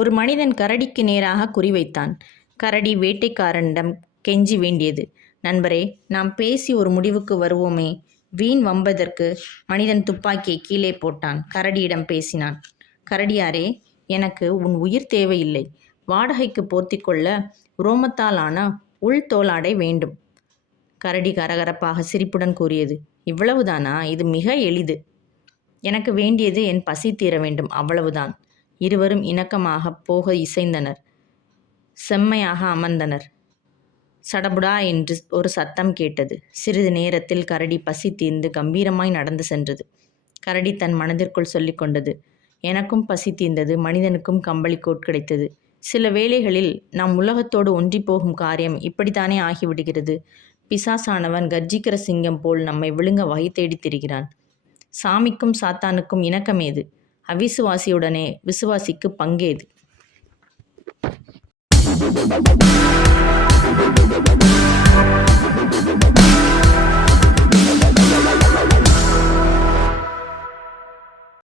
ஒரு மனிதன் கரடிக்கு நேராக குறிவைத்தான். கரடி வேட்டைக்காரனிடம் கெஞ்சி வேண்டியது. நண்பரே நாம் பேசி ஒரு முடிவுக்கு வருவோமே. வீண் வம்பதற்கு மனிதன் துப்பாக்கியை கீழே போட்டான். கரடியிடம் பேசினான். கரடியாரே எனக்கு உன் உயிர் தேவையில்லை. வாடகைக்கு போர்த்திக்கொள்ள உரோமத்தாலான உள் தோலாடை வேண்டும். கரடி கரகரப்பாக சிரிப்புடன் கூறியது. இவ்வளவுதானா? இது மிக எளிது. எனக்கு வேண்டியது என் பசி தீர வேண்டும். அவ்வளவுதான். இருவரும் இணக்கமாக போக இசைந்தனர். செம்மையாக அமர்ந்தனர். சடபுடா என்று ஒரு சத்தம் கேட்டது. சிறிது நேரத்தில் கரடி பசி தீர்ந்து கம்பீரமாய் நடந்து சென்றது. கரடி தன் மனதிற்குள் சொல்லிக் கொண்டது எனக்கும் பசி தீர்ந்தது மனிதனுக்கும் கம்பளி கோட் கிடைத்தது. சில வேளைகளில் நாம் உலகத்தோடு ஒன்றி போகும் காரியம் இப்படித்தானே ஆகிவிடுகிறது. பிசாசானவன் கர்ஜிக்கிற சிங்கம் போல் நம்மை விழுங்க வகை தேடித் திரிகிறான். சாமிக்கும் சாத்தானுக்கும் இணக்கமேது? அவிசுவாசியுடனே விசுவாசிக்கு பங்கேது.